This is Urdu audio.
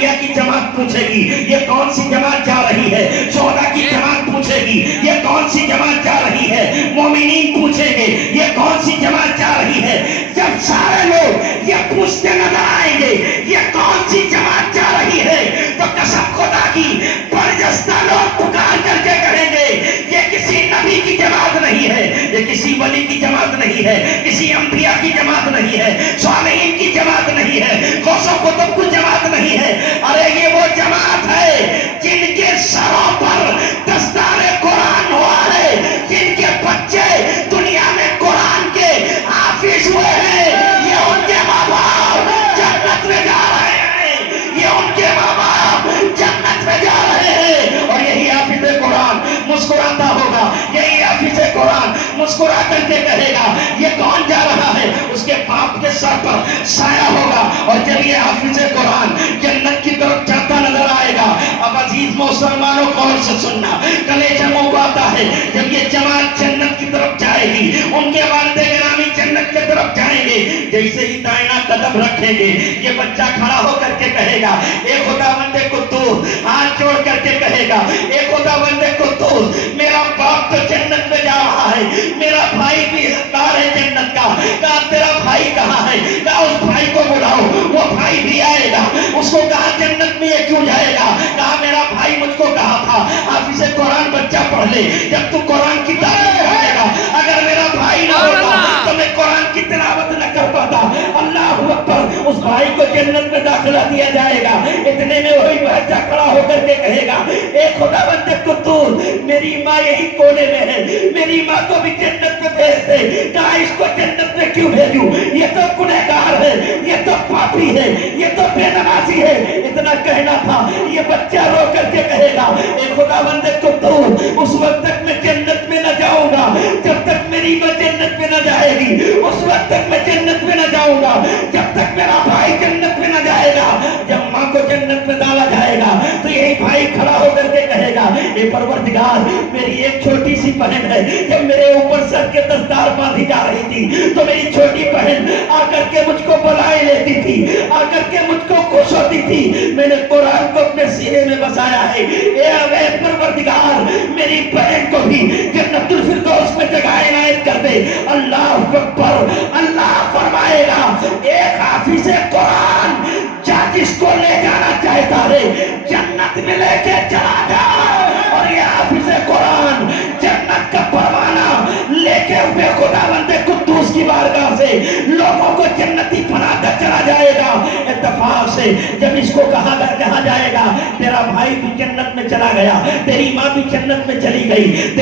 حمزیہ کی جماعت پوچھے گی یہ کون سی جماعت جا رہی ہے، شہداء کی جماعت پوچھے گی یہ کون سی جماعت جا رہی ہے، مومنین پوچھیں گے یہ کون سی جماعت جا رہی ہے۔ جب سارے لوگ یہ پوچھتے نظر آئیں گے یہ کون سی جماعت جا رہی ہے، تو قسم خدا کی برجستہ لوگ پکار کر کے کہیں گے یہ کسی نبی کی جماعت نہیں ہے، یہ کسی ولی کی جماعت نہیں ہے، کسی انبیاء کی جماعت نہیں ہے، صالحین کی جماعت نہیں ہے، غوث و قطب کی جماعت نہیں ہے۔ ارے یہ وہ جماعت ہے جن کے سروں پر دستار قرآن ہوا ہے، جن کے بچے دنیا میں قرآن کے حافظ ہوئے ہیں، یہ ان کے ماں باپ جنت میں جا رہے ہیں، یہ ان کے ماں باپ جنت میں جا رہے ہیں۔ اور یہی حافظ قرآن مسکراتا ہوگا، یہی حافظ قرآن مسکرا کر کے کہے گا یہ کون جا رہا ہے، اس کے باپ کے سر پر سایہ ہوگا۔ اور جب یہ حافظ قرآن جنت کی طرف جاتا نظر آئے گا، اب عزیز مسلمانوں غور سے سننا، کلیجہ منہ کو آتا ہے، جب یہ جماعت جنت کی طرف جائے گی، ان کے والد گرامی جنت کی طرف جائیں گے، جیسے ہی دائنا قدم رکھیں گے یہ بچہ کھڑا ہو کر کے کہے گا اے خداوند قدوس، ہاتھ جوڑ کر کے کہے گا اے خداوند قدوس، میرا باپ تو جنت میں جا رہا ہے، میرا بھائی بھی حقدار ہے جنت کا، کہا تیرا بھائی کہاں ہے، کہا اس بھائی کو بلاؤ، وہ بھائی بھی آئے گا، اس کو کہا جنت میں یہ کیوں جائے گا، کہا میرا بھائی مجھ کو کہا تھا حافظ قرآن بچہ پڑھ لے، جب تو قرآن کی تعلیم پڑھے گا، اگر میرا بھائی نہ ہوتا تو میں قرآن کی تلاوت نہ کر پاتا۔ اللہ اکبر، اس بھائی کو جنت میں داخلہ دیا جائے گا۔ اتنے میں وہی بچہ کھڑا ہو کر کے کہے گا اے خداوند قدوس، میری ماں یہی کونے میں ہے، میری ماں کو بھی جنت میں بھیج دے، کہا اس کو جنت میں کیوں بھیجوں، یہ تو گنہگار ہے، یہ تو پاپی ہے، یہ تو بے نمازی ہے۔ اتنا کہنا تھا، یہ بچہ رو کر کے کہے گا اے خداوند قدوس، اس وقت تک میں جنت میں نہ جاؤں گا جب تک میری ماں جنت میں نہ جائے گی، اس وقت تک میں جنت میں نہ جاؤں گا جب تک میرا بھائی جنت میں نہ جائے گا۔ جب ماں کو جنت میں ڈالا جائے گا تو یہی بھائی کھڑا ہو کر کے کہے گا اے پروردگار، میری ایک چھوٹی سی بہن ہے، جب میرے اوپر سر کے دستار باندھی جا رہی تھی تو میری چھوٹی بہن آ کر کے مجھ کو بلائے لیتی تھی، آ کر کے مجھ کو خوش ہوتی تھی، میں نے قرآن کو اپنے سینے میں بسایا ہے، اے پروردگار میری بہن کو بھی جنت الفردوس میں جگہ عنایت کر دے۔ اللہ اکبر، اللہ فرمائے گا ایک حافظ قرآن جا جس کو لے جانا چاہتا ہے جنت میں لے کے چلا جا، اور یہ حافظ قرآن جنت کا پروانہ لے کے ہوئے خداوند قدوس کی بارگاہ سے لوگوں کو جنتی بنا کر چلا جائے گا۔ اتفاق سے جب اس کو کہا جائے گا تیرا بھائی بھی جنت میں چلا گیا، تیری ماں بھی جنت میں چلی گئی،